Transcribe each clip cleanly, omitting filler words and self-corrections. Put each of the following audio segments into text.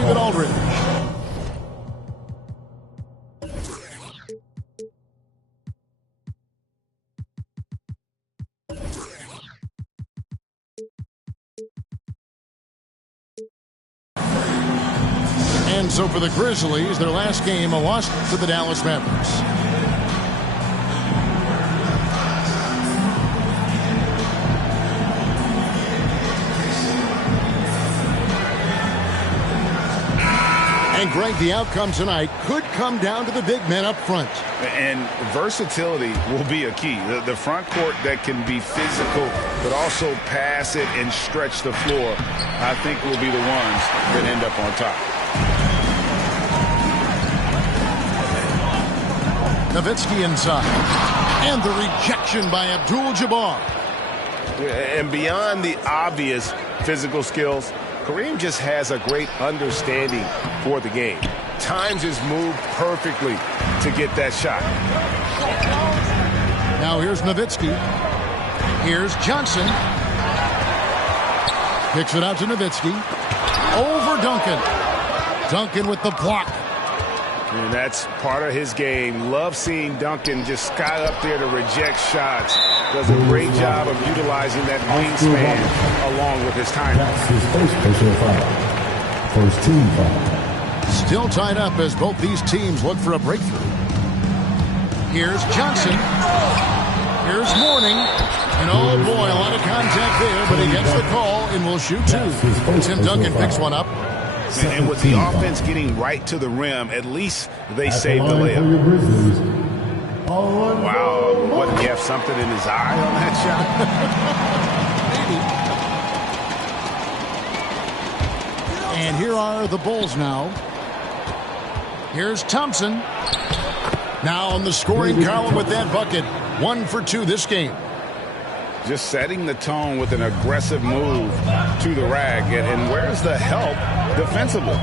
David Aldridge. And so for the Grizzlies, their last game, a loss to the Dallas Mavericks. And Greg, the outcome tonight could come down to the big men up front. And versatility will be a key. The front court that can be physical but also pass it and stretch the floor, I think will be the ones that end up on top. Nowitzki inside. And the rejection by Abdul-Jabbar. And beyond the obvious physical skills, Kareem just has a great understanding for the game. Times his move perfectly to get that shot. Now here's Nowitzki. Here's Johnson. Kicks it out to Nowitzki. Over Duncan. Duncan with the block. And that's part of his game. Love seeing Duncan just sky up there to reject shots. Does a great job of utilizing that wingspan along with his timing. That's his first personal foul. First team foul. Still tied up as both these teams look for a breakthrough. Here's Johnson. Here's Mourning. And oh boy, a lot of contact there, but he gets the call and will shoot two. Tim Duncan picks one up. And with the offense getting right to the rim, at least they saved the layup. Wow, what, do you have something in his eye on that shot? And here are the Bulls now. Here's Thompson. Now on the scoring column with that bucket. 1 for 2 this game. Just setting the tone with an aggressive move to the rag. And where's the help defensively?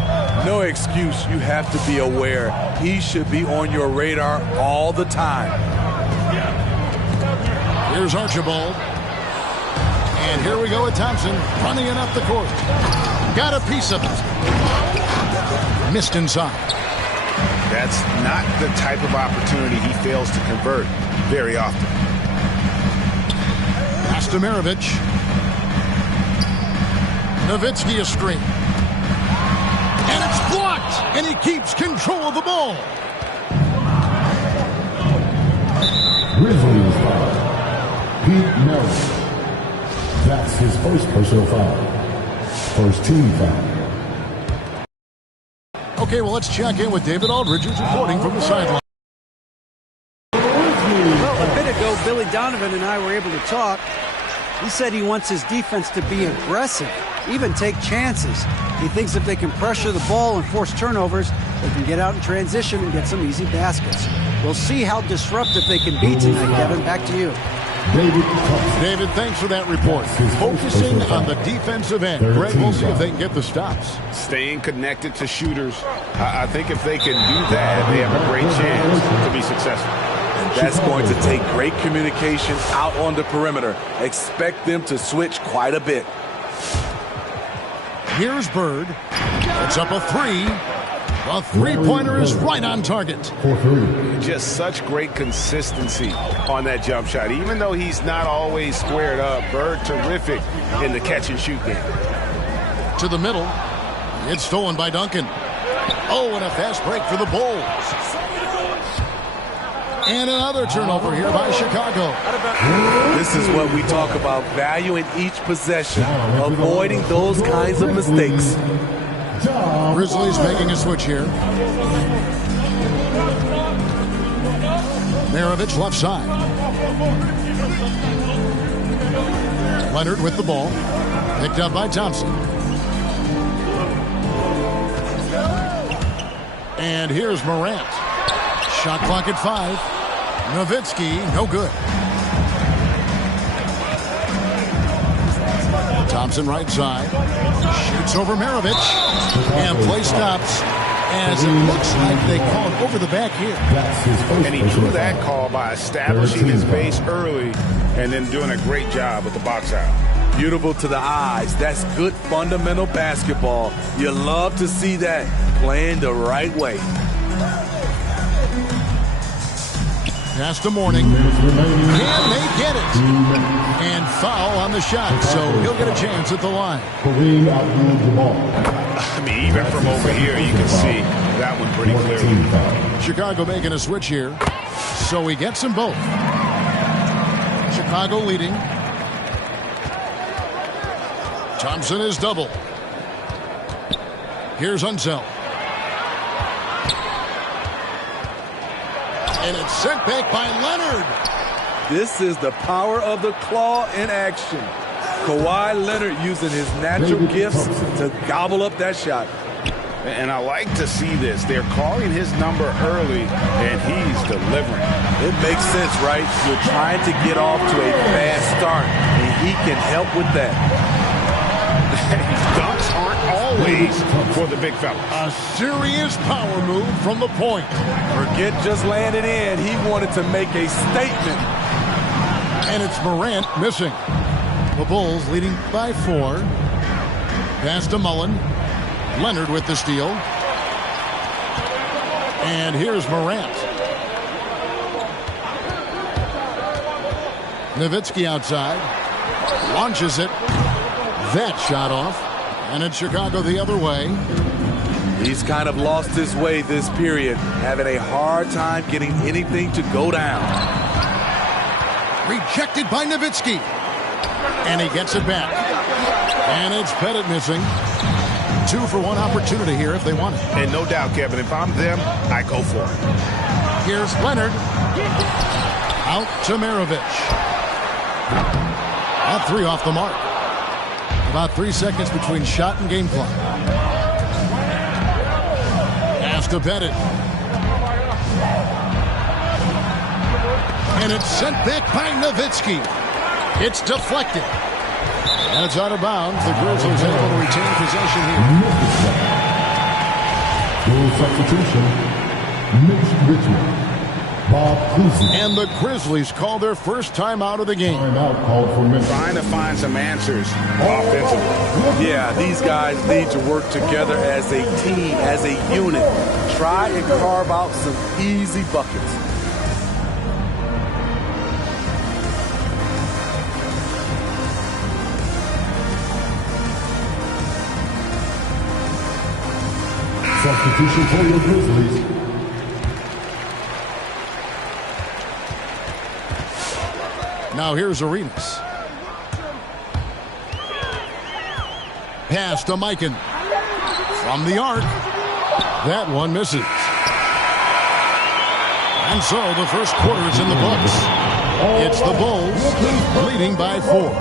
No excuse. You have to be aware. He should be on your radar all the time. Here's Archibald. And here we go with Thompson running it up the court. Got a piece of it. Missed inside. That's not the type of opportunity he fails to convert very often. Pass to Maravich. Nowitzki a screen. And it's blocked. And he keeps control of the ball. Grizzlies foul. Pete Maravich. That's his first personal foul. First team foul. Okay, well, let's check in with David Aldridge, who's reporting from the sideline. Well, a bit ago, Billy Donovan and I were able to talk. He said he wants his defense to be aggressive, even take chances. He thinks if they can pressure the ball and force turnovers, they can get out in transition and get some easy baskets. We'll see how disruptive they can be tonight, Kevin. Back to you. David, thanks for that report. Focusing on the defensive end. Greg, we'll see if they can get the stops. Staying connected to shooters. I think if they can do that, they have a great chance to be successful. That's going to take great communication out on the perimeter. Expect them to switch quite a bit. Here's Bird. Puts up a three. The three-pointer is right on target. Just such great consistency on that jump shot. Even though he's not always squared up, Bird terrific in the catch-and-shoot game. To the middle. It's stolen by Duncan. Oh, and a fast break for the Bulls. And another turnover here by Chicago. This is what we talk about, value in each possession, avoiding those kinds of mistakes. Grizzlies making a switch here. Maravich left side. Leonard with the ball. Picked up by Thompson. And here's Morant. Shot clock at 5. Nowitzki, no good. Thompson right side. Shoots over Maravich. And play stops as it looks like they called over the back here. And he drew that call by establishing his base early and then doing a great job with the box out. Beautiful to the eyes. That's good fundamental basketball. You love to see that playing the right way. Pass to Mourning. Can they get it? And foul on the shot, so he'll get a chance at the line. I mean, even from over here, you can see that one pretty clearly. Chicago making a switch here, so he gets them both. Chicago leading. Thompson is double. Here's Unseld. And it's sent back by Leonard. This is the power of the claw in action. Kawhi Leonard using his natural gifts to gobble up that shot. And I like to see this. They're calling his number early, and he's delivering. It makes sense, right? You're trying to get off to a fast start, and he can help with that. Dunks aren't always for the big fella. A serious power move from the point. Forget just laying it in. He wanted to make a statement. And it's Morant missing. The Bulls leading by 4. Pass to Mullen. Leonard with the steal. And here's Morant. Nowitzki outside. Launches it. That shot off. And it's Chicago the other way. He's kind of lost his way this period, having a hard time getting anything to go down. Rejected by Nowitzki. And he gets it back. And it's Pettit missing. 2 for 1 opportunity here if they want it. And no doubt, Kevin, if I'm them, I go for it. Here's Leonard. Out to Maravich. All 3 off the mark. About 3 seconds between shot and game clock. Pass to Pettit. And it's sent back by Nowitzki. It's deflected. And it's out of bounds. The Grizzlies able to retain possession here. Full substitution. Mitch Richmond. Bob Cousy. And the Grizzlies call their first time out of the game. Timeout called for Mitch. Trying to find some answers offensively. Yeah, these guys need to work together as a team, as a unit. Try and carve out some easy buckets. Substitution for your Grizzlies. Now here's Arenas. Pass to Mikan. From the arc. That one misses. And so the first quarter is in the books. It's the Bulls leading by 4.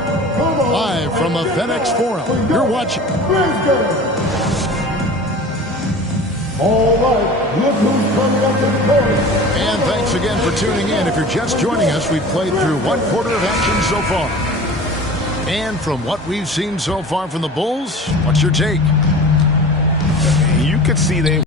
Live from the FedEx Forum. You're watching. All right, look who's coming up to the court. And thanks again for tuning in. If you're just joining us, we've played through 1 quarter of action so far. And from what we've seen so far from the Bulls, what's your take? You could see they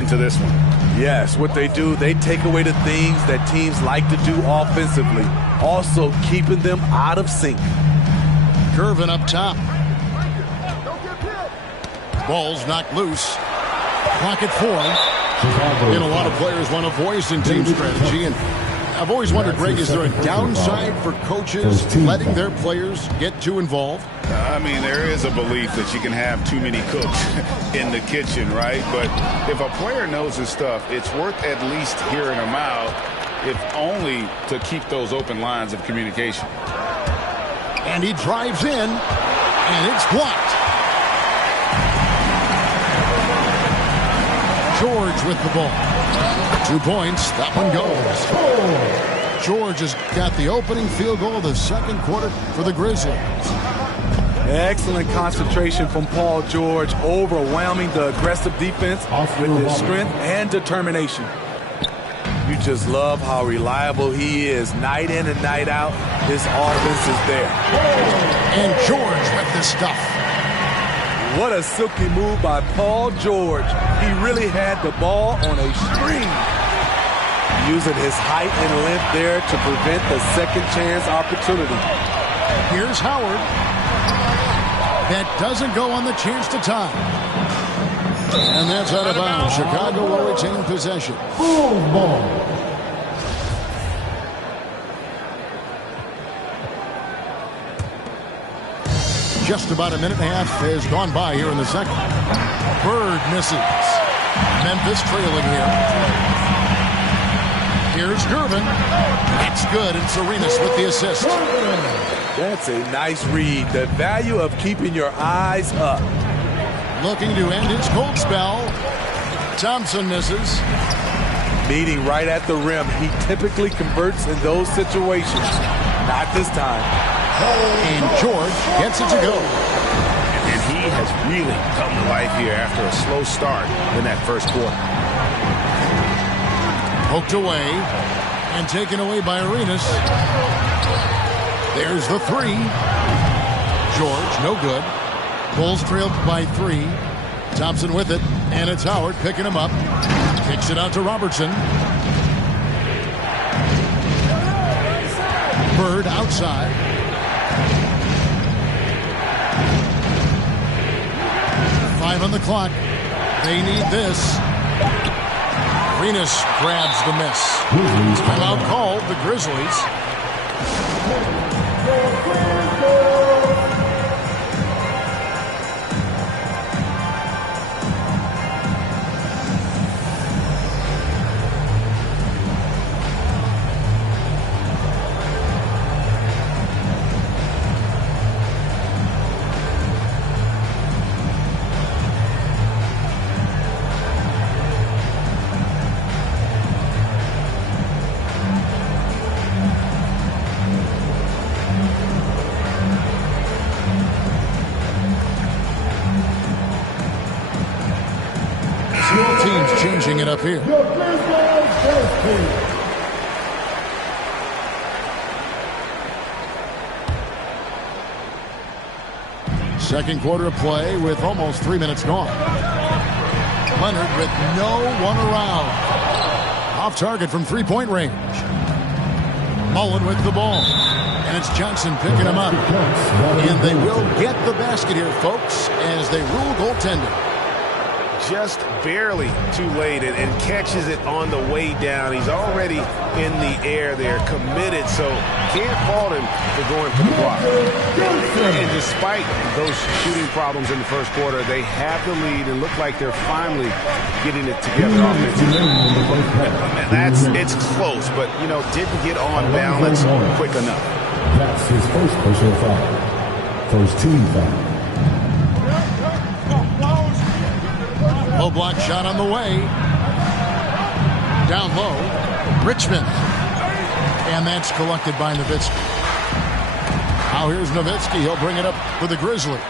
into this one. Yes, what they do, they take away the things that teams like to do offensively, also keeping them out of sync. Curving up top. Ball's knocked loose. Clock at 4. And a lot of players want a voice in team strategy. And I've always wondered, Greg, is there a downside for coaches letting their players get too involved? I mean, there is a belief that you can have too many cooks in the kitchen, right? But if a player knows his stuff, it's worth at least hearing him out, if only to keep those open lines of communication. And he drives in, and it's blocked. George with the ball. 2 points. That one goes. George has got the opening field goal of the second quarter for the Grizzlies. Excellent concentration from Paul George, overwhelming the aggressive defense with his strength and determination. You just love how reliable he is. Night in and night out, his offense is there. And George with the stuff. What a silky move by Paul George. He really had the ball on a string. Using his height and length there to prevent the second chance opportunity. Here's Howard. That doesn't go on the chance to tie. And that's out of bounds. Chicago will retain possession. Ball. Just about a minute and a half has gone by here in the second. Bird misses. Memphis trailing here. Here's Gervin. That's good, and Serenas with the assist. That's a nice read. The value of keeping your eyes up. Looking to end his cold spell. Thompson misses. Meeting right at the rim. He typically converts in those situations. Not this time. And George gets it to go. And he has really come to life here after a slow start in that first quarter. Poked away and taken away by Arenas. There's the three. George, no good. Bulls trailed by 3. Thompson with it, and it's Howard picking him up. Kicks it out to Robertson. Bird outside. Five on the clock. They need this. Arenas grabs the miss. Timeout called, the Grizzlies. Changing it up here. Second quarter of play with almost 3 minutes gone. Leonard with no one around. Off target from three-point range. Mullen with the ball. And it's Johnson picking him up. And they will get the basket here, folks, as they rule goaltending. Just barely too late and catches it on the way down. He's already in the air there, committed, so can't fault him for going for the block. And despite those shooting problems in the first quarter, they have the lead and look like they're finally getting it together offensively. It's close, but, you know, didn't get on balance quick enough. That's his first personal foul. First team foul. Low block shot on the way. Down low. Richmond. And that's collected by Nowitzki. Now here's Nowitzki. He'll bring it up for the Grizzlies.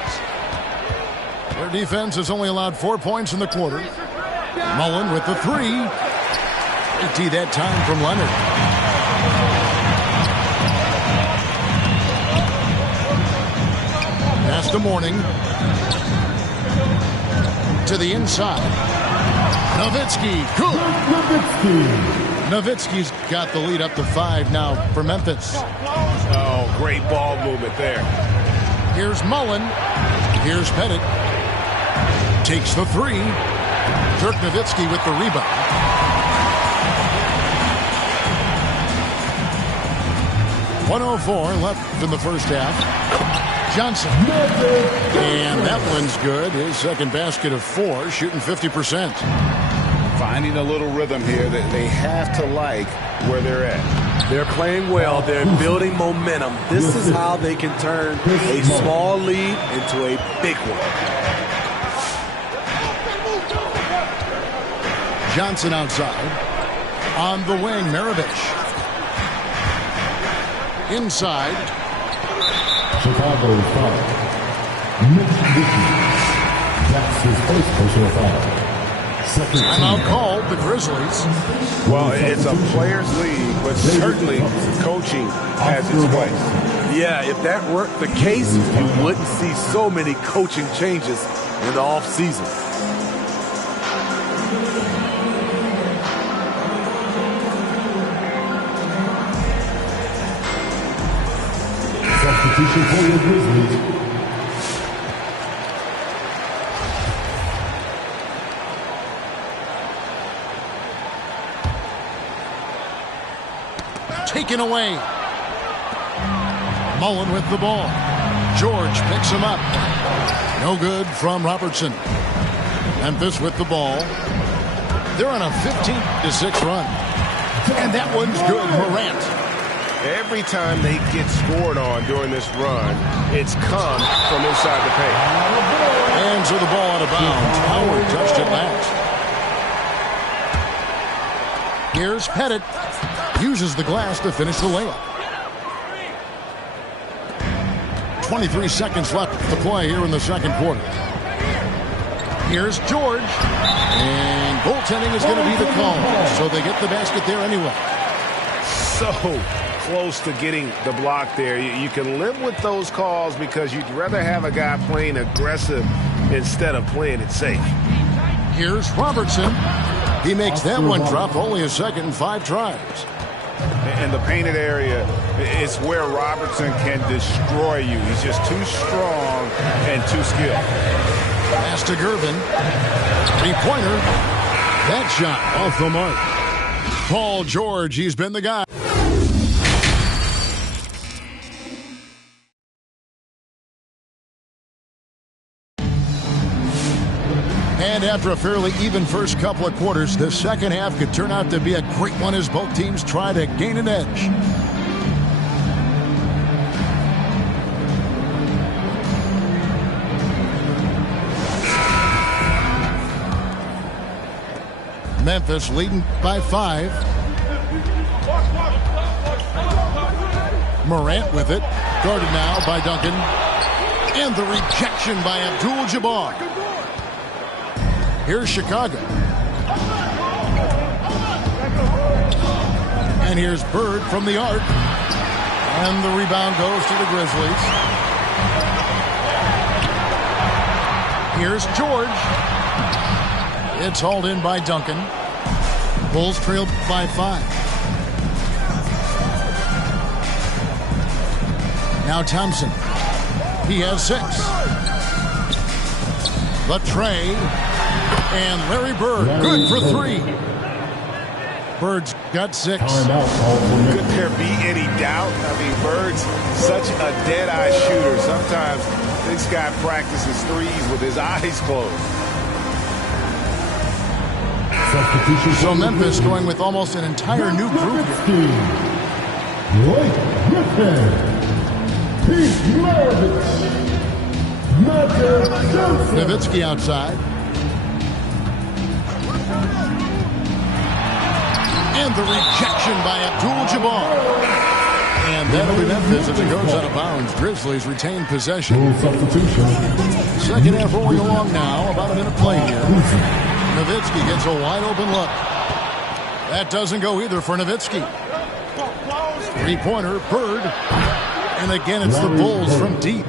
Their defense has only allowed 4 points in the quarter. Mullen with the three. 80 that time from Leonard. Pass to Morning. To the inside. Nowitzki. Good. Nowitzki's got the lead up to 5 now for Memphis. Oh, great ball movement there. Here's Mullen. Here's Pettit. Takes the three. Dirk Nowitzki with the rebound. .104 left in the first half. Johnson. And that one's good. His second basket of 4, shooting 50%. Finding a little rhythm here that they have to like where they're at. They're playing well. They're building momentum. This is how they can turn a small lead into a big one. Johnson outside. On the wing, Maravich. Inside. Chicago foul. Mitch Dickey. That's his first personal foul. Second Timeout called, the Grizzlies. Well, it's a players' league, but certainly coaching has its place. Yeah, if that weren't the case, you wouldn't see so many coaching changes in the offseason. Substitution for your Grizzlies. Taken away. Mullen with the ball. George picks him up. No good from Robertson. Memphis with the ball. They're on a 15-6 run. And that one's good. Morant. Every time they get scored on during this run, it's come from inside the paint. Hands of the ball out of bounds. Howard touched it last. Here's Pettit. Uses the glass to finish the layup. 23 seconds left to play here in the second quarter. Here's George. And goaltending is going to be the call. So they get the basket there anyway. So close to getting the block there. You can live with those calls because you'd rather have a guy playing aggressive instead of playing it safe. Here's Robertson. He makes that one drop, only a second and 5 tries. And the painted area is where Robertson can destroy you. He's just too strong and too skilled. Pass to Gervin. 3-pointer. That shot off the mark. Paul George, he's been the guy. And after a fairly even first couple of quarters, the second half could turn out to be a great one as both teams try to gain an edge. Memphis leading by 5. Morant with it. Guarded now by Duncan. And the rejection by Abdul-Jabbar. Here's Chicago. And here's Bird from the arc. And the rebound goes to the Grizzlies. Here's George. It's hauled in by Duncan. Bulls trailed by 5. Now Thompson. He has 6. The tray. And Larry Bird, good for 3. Bird's got 6. Could there be any doubt? I mean, Bird's such a dead-eye shooter. Sometimes this guy practices threes with his eyes closed. So Memphis going with almost an entire new group here. Nowitzki outside. And the rejection by Abdul-Jabbar. And that'll be Memphis as it goes out of bounds. Grizzlies retain possession. Second half rolling along now. About a minute play here. Nowitzki gets a wide open look. That doesn't go either for Nowitzki. 3-pointer, Bird. And again, it's the Bulls from deep.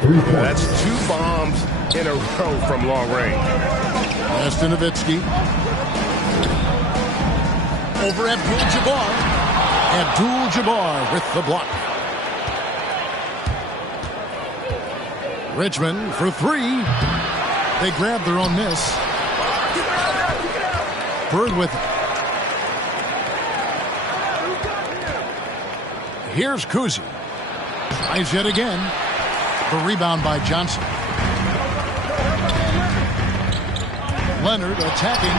That's 2 bombs in a row from long range. Pass to Nowitzki. Over Abdul-Jabbar. Abdul-Jabbar with the block. Richmond for 3. They grab their own miss. Bird with it. Here's Kuzi. Tries yet again. The rebound by Johnson. Leonard attacking.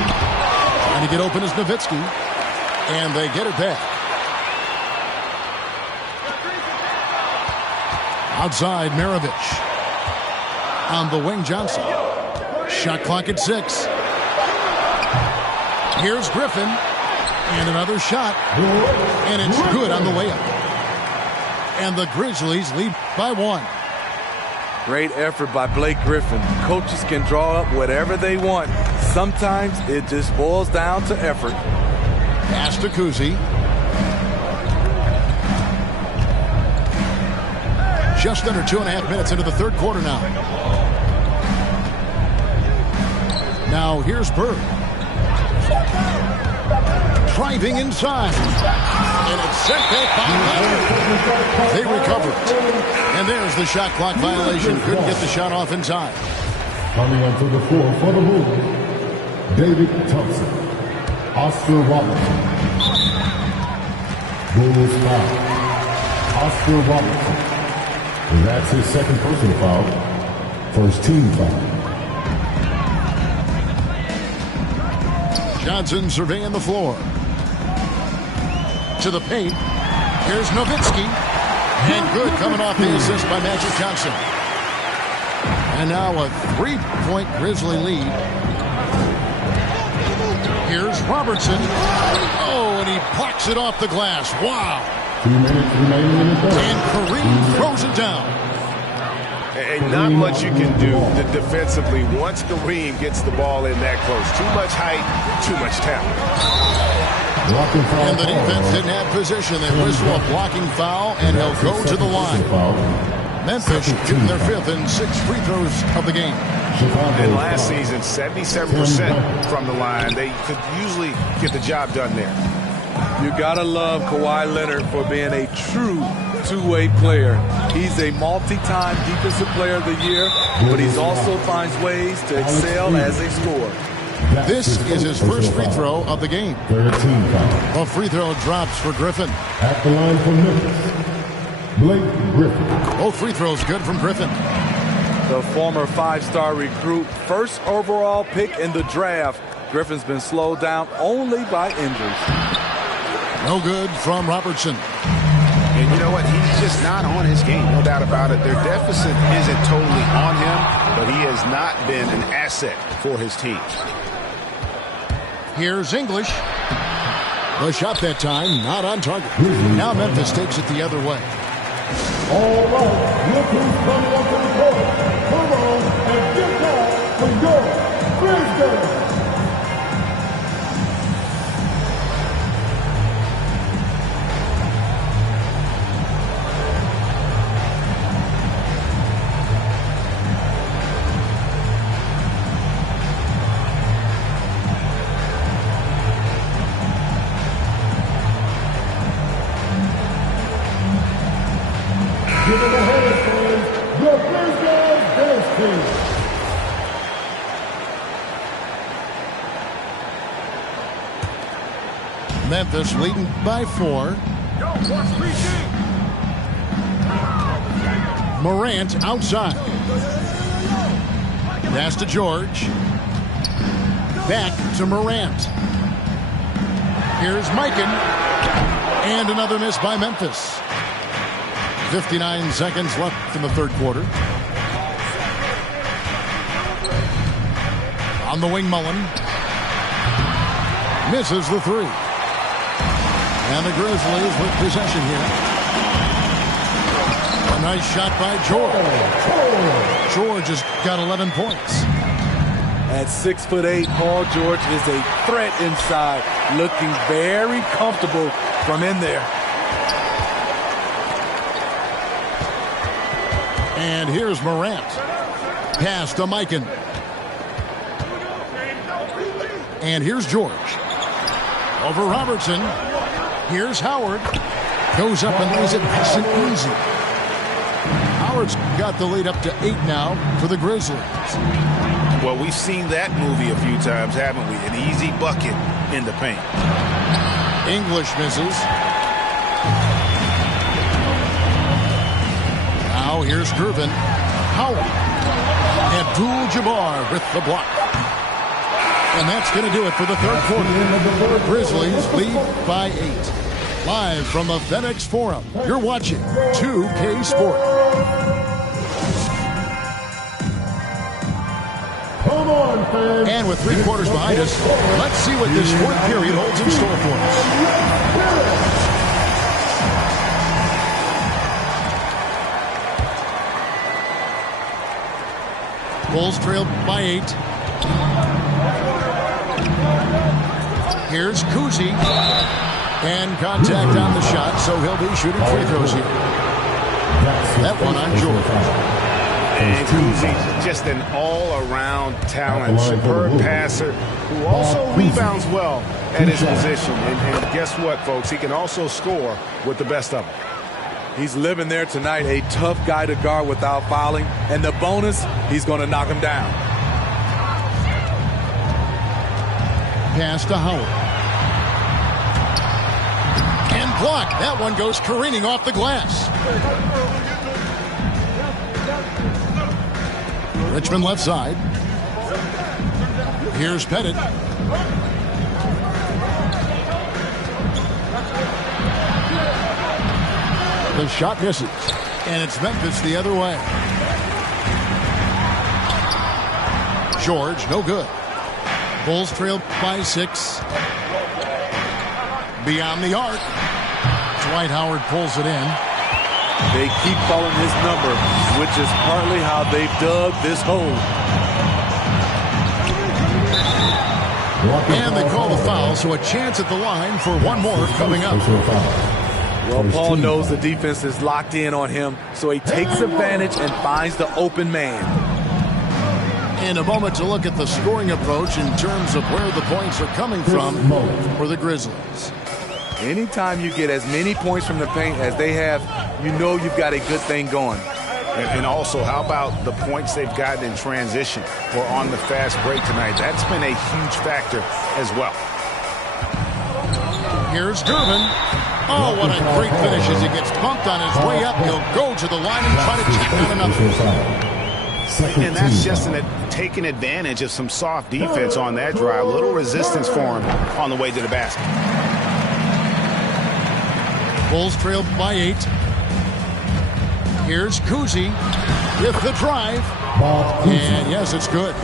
Trying to get open is Nowitzki. And they get it back. Outside, Maravich. On the wing, Johnson. Shot clock at 6. Here's Griffin. And another shot. And it's good on the way up. And the Grizzlies lead by 1. Great effort by Blake Griffin. Coaches can draw up whatever they want. Sometimes it just boils down to effort. Pass to Kuzi. Just under 2.5 minutes into the third quarter now. Now here's Bird. driving inside. And it's sent back by Leonard. They recovered. And there's the shot clock violation. Couldn't get the shot off in time. Coming onto the floor for the Bulls, David Thompson, Oscar Robertson. Bulls foul. Oscar Robertson. And that's his second personal foul. First team foul. Johnson surveying the floor. To the paint. Here's Nowitzki. And good coming off the assist by Magic Johnson. And now a 3-point Grizzly lead. Here's Robertson. Oh, and he blocks it off the glass. Wow. 2 minutes remaining in the third. And Kareem throws it down. And not much you can do defensively once Kareem gets the ball in that close. Too much height, too much talent. And the defense didn't have position. They whistle a blocking foul, and he'll go to the line. Memphis shooting their fifth and 6 free throws of the game. And last season, 77% from the line. They could usually get the job done there. You gotta love Kawhi Leonard for being a true two-way player. He's a multi-time defensive player of the year, but he also finds ways to excel as a scorer. This is his first free throw of the game. 13 foul. A free throw drops for Griffin. At the line for Memphis, Blake Griffin. Both free throws good from Griffin. The former 5-star recruit, first overall pick in the draft. Griffin's been slowed down only by injuries. No good from Robertson. And you know what? He's just not on his game, no doubt about it. Their deficit isn't totally on him, but he has not been an asset for his team. Here's English. The shot that time, not on target. Now Memphis takes it the other way. All right, look who's coming up to the court. Come on and get that from your Grizzlies. Give it a hand, fans. Your Grizzlies dance team. Memphis leading by 4. Morant outside. Pass to George. Back to Morant. Here's Mikan. And another miss by Memphis. 59 seconds left in the third quarter. On the wing, Mullen. Misses the 3. And the Grizzlies with possession here. A nice shot by George. George has got 11 points. At 6'8", Paul George is a threat inside, looking very comfortable from in there. And here's Morant. Pass to Mikan. And here's George. Over Robertson. Here's Howard. Goes up and lays it nice and easy. Howard's got the lead up to 8 now for the Grizzlies. Well, we've seen that movie a few times, haven't we? An easy bucket in the paint. English misses. Now here's Griffin. Howard. Abdul-Jabbar with the block. And that's going to do it for the third quarter. Grizzlies lead by 8. Live from the FedEx Forum, you're watching 2K Sport. Come on, fans. And with 3 quarters behind us, let's see what this fourth period holds in store for us. Bulls trail by 8. Here's Kuzi. And contact on the shot, so he'll be shooting free throws here. That one on George. And Kuzi, just an all-around talent, superb passer, who also rebounds well at his position. And guess what, folks? He can also score with the best of them. He's living there tonight, a tough guy to guard without fouling. And the bonus, he's going to knock him down. Pass to Howard. And blocked. That one goes careening off the glass. Richmond left side. Here's Pettit. The shot misses. And it's Memphis the other way. George, no good. Bulls trail by 6. Beyond the arc. Dwight Howard pulls it in. They keep calling his number, which is partly how they've dug this hole. And they call the foul, so a chance at the line for one more coming up. Well, Paul knows the defense is locked in on him, so he takes advantage and finds the open man. In a moment to look at the scoring approach in terms of where the points are coming from for the Grizzlies. Anytime you get as many points from the paint as they have, you know you've got a good thing going. And also, how about the points they've gotten in transition or on the fast break tonight? That's been a huge factor as well. Here's Durbin. Oh, what a great finish as he gets bumped on his way up. He'll go to the line and try to check down another. And that's just taking advantage of some soft defense on that drive. Little resistance for him on the way to the basket. Bulls trail by 8. Here's Kuzi with the drive. And yes, it's good.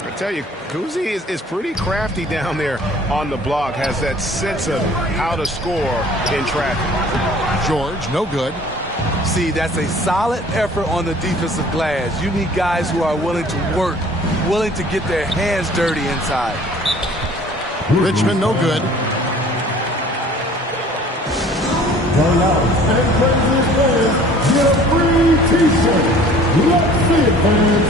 I tell you, Kuzi is pretty crafty down there on the block. Has that sense of how to score in traffic. George, no good. See, that's a solid effort on the defensive glass. You need guys who are willing to work, willing to get their hands dirty inside. Richmond, no good. And Grizzlies fans get a free t-shirt. Let's see it, fans.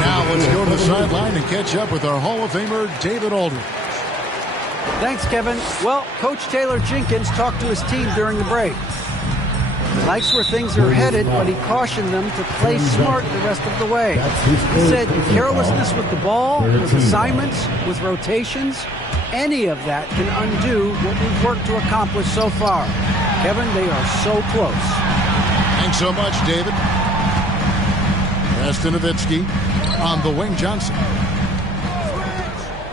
Now let's go to the sideline and catch up with our Hall of Famer, David Aldridge. Thanks, Kevin. Well, Coach Taylor Jenkins talked to his team during the break. He likes where things are headed, but he cautioned them to play smart the rest of the way. He said carelessness with the ball, with assignments, with rotations, any of that can undo what we've worked to accomplish so far. Kevin, they are so close. Thanks so much, David. Preston Nowitzki on the wing. Johnson.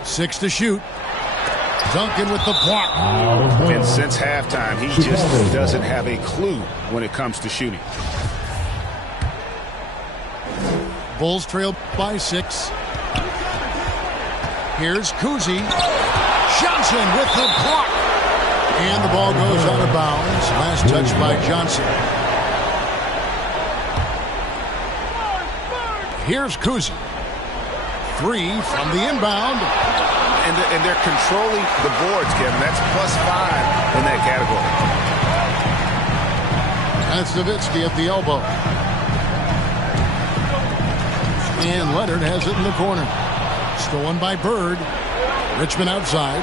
6 to shoot. Duncan with the block. And since halftime, he just doesn't have a clue when it comes to shooting. Bulls trail by 6. Here's Kuzi. Johnson with the block. And the ball goes out of bounds. Last touch by Johnson. Here's Kuzi. 3 from the inbound. And they're controlling the boards, Kevin. That's +5 in that category. That's Nowitzki at the elbow. And Leonard has it in the corner. Stolen by Bird. Richmond outside.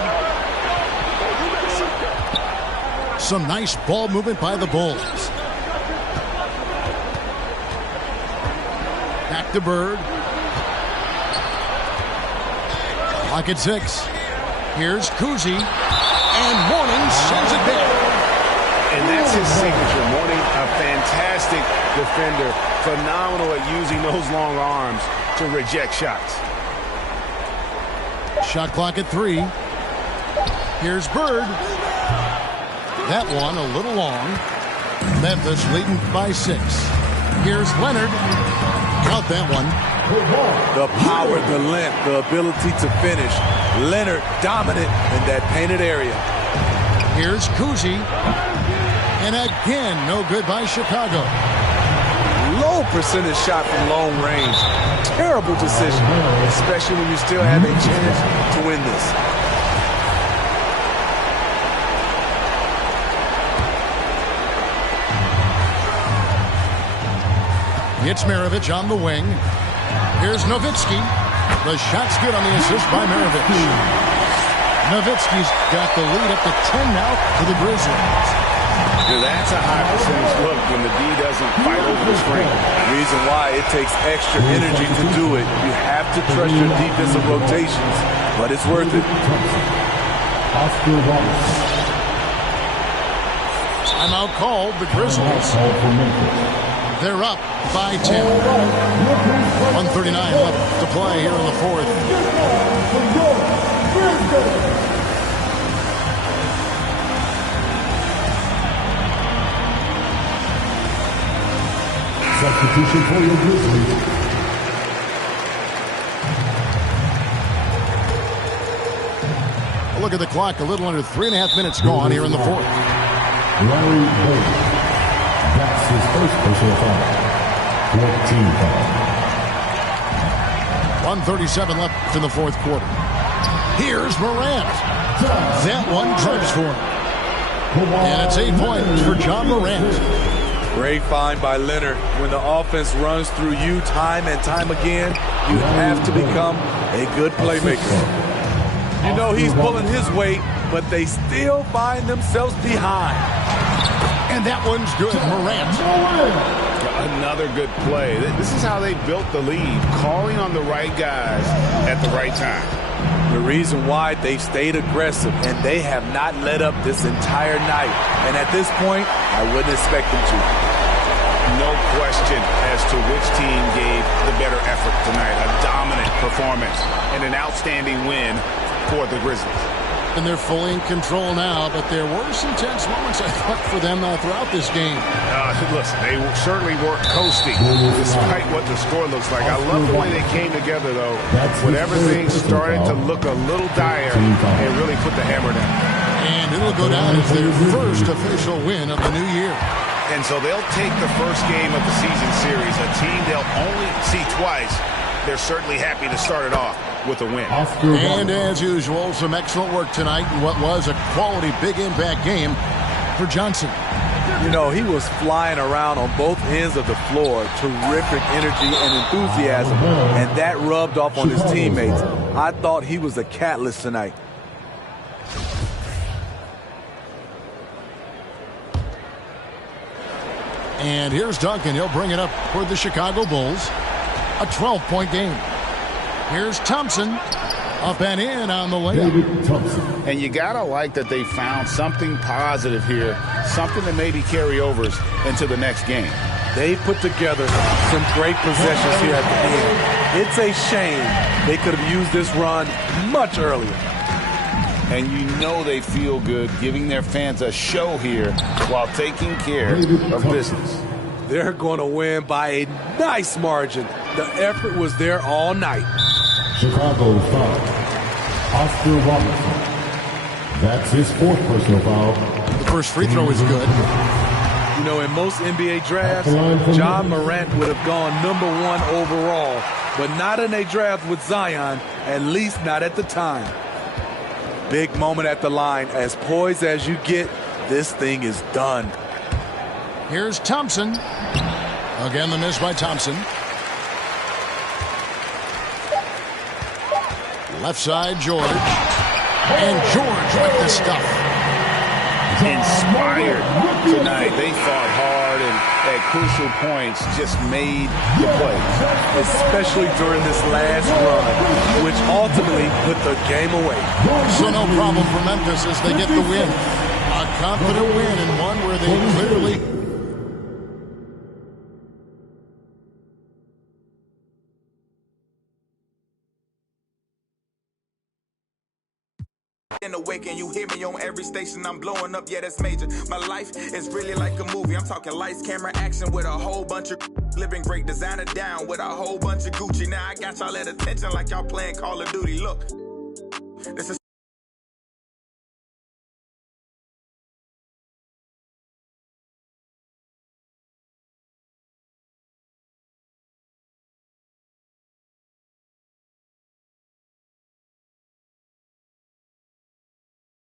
Some nice ball movement by the Bulls. Back to Bird. Clock at 6. Here's Kuzi. And Mourning sends it back. And that's his signature. Mourning, a fantastic defender. Phenomenal at using those long arms to reject shots. Shot clock at 3. Here's Bird. That one a little long. Memphis leading by 6. Here's Leonard. Count that one. The power, the length, the ability to finish. Leonard dominant in that painted area. Here's Kuzi. And again, no good by Chicago. Low percentage shot from long range. Terrible decision, especially when you still have a chance to win this. It's Maravich on the wing. Here's Nowitzki. The shot's good on the assist by Maravich. Nowitzki's got the lead up to 10 now for the Grizzlies. That's a high percentage look when the D doesn't fight over the screen. Reason why it takes extra energy to do it. You have to trust your defensive rotations, but it's worth it. Timeout called, the Grizzlies. They're up by 10. 1:39 left to play here in the fourth. Substitution for your Grizzlies. Look at the clock, a little under 3.5 minutes gone here in the fourth. Larry Bird. That's his first personal foul. 14 foul. 1:37 left in the fourth quarter. Here's Morant. That one drives for him. And it's 8 points for John Morant. Great find by Leonard. When the offense runs through you time and time again, you have to become a good playmaker. You know he's pulling his weight, but they still find themselves behind. And that one's good. Morant. Another good play. This is how they built the lead, calling on the right guys at the right time. The reason why they've stayed aggressive, and they have not let up this entire night. And at this point, I wouldn't expect them to. No question as to which team gave the better effort tonight. A dominant performance and an outstanding win for the Grizzlies. And they're fully in control now, but there were some tense moments, I thought, for them throughout this game. Listen, they certainly weren't coasting, despite what the score looks like. I love the way they came together, though, when everything started to look a little dire and really put the hammer down. And it'll go down as their first official win of the new year. And so they'll take the first game of the season series, a team they'll only see twice. They're certainly happy to start it off with a win. And as usual, some excellent work tonight in what was a quality big impact game for Johnson. You know, he was flying around on both ends of the floor. Terrific energy and enthusiasm. And that rubbed off on his teammates. I thought he was a catalyst tonight. And here's Duncan. He'll bring it up for the Chicago Bulls. A 12-point game. Here's Thompson. Up and in on the layup. And you got to like that they found something positive here, something that maybe carry overs into the next game. They put together some great possessions here at the end. It's a shame they could have used this run much earlier. And you know they feel good giving their fans a show here while taking care of business. They're going to win by a nice margin. The effort was there all night. Chicago foul. Oscar Robertson. That's his fourth personal foul. The first free throw is good. You know, in most NBA drafts, John Morant would have gone #1 overall, but not in a draft with Zion, at least not at the time. Big moment at the line. As poised as you get, this thing is done. Here's Thompson. Again, the miss by Thompson. Left side, George. And George with the stuff. Inspired tonight. They fought hard and at crucial points just made the play. Especially during this last run, which ultimately put the game away. So no problem for Memphis as they get the win. A confident win and one where they clearly... Awake and you hear me on every station. I'm blowing up, yeah, that's major. My life is really like a movie. I'm talking lights, camera, action with a whole bunch of living great, designer down with a whole bunch of Gucci. Now I got y'all at attention like y'all playing Call of Duty. Look, this is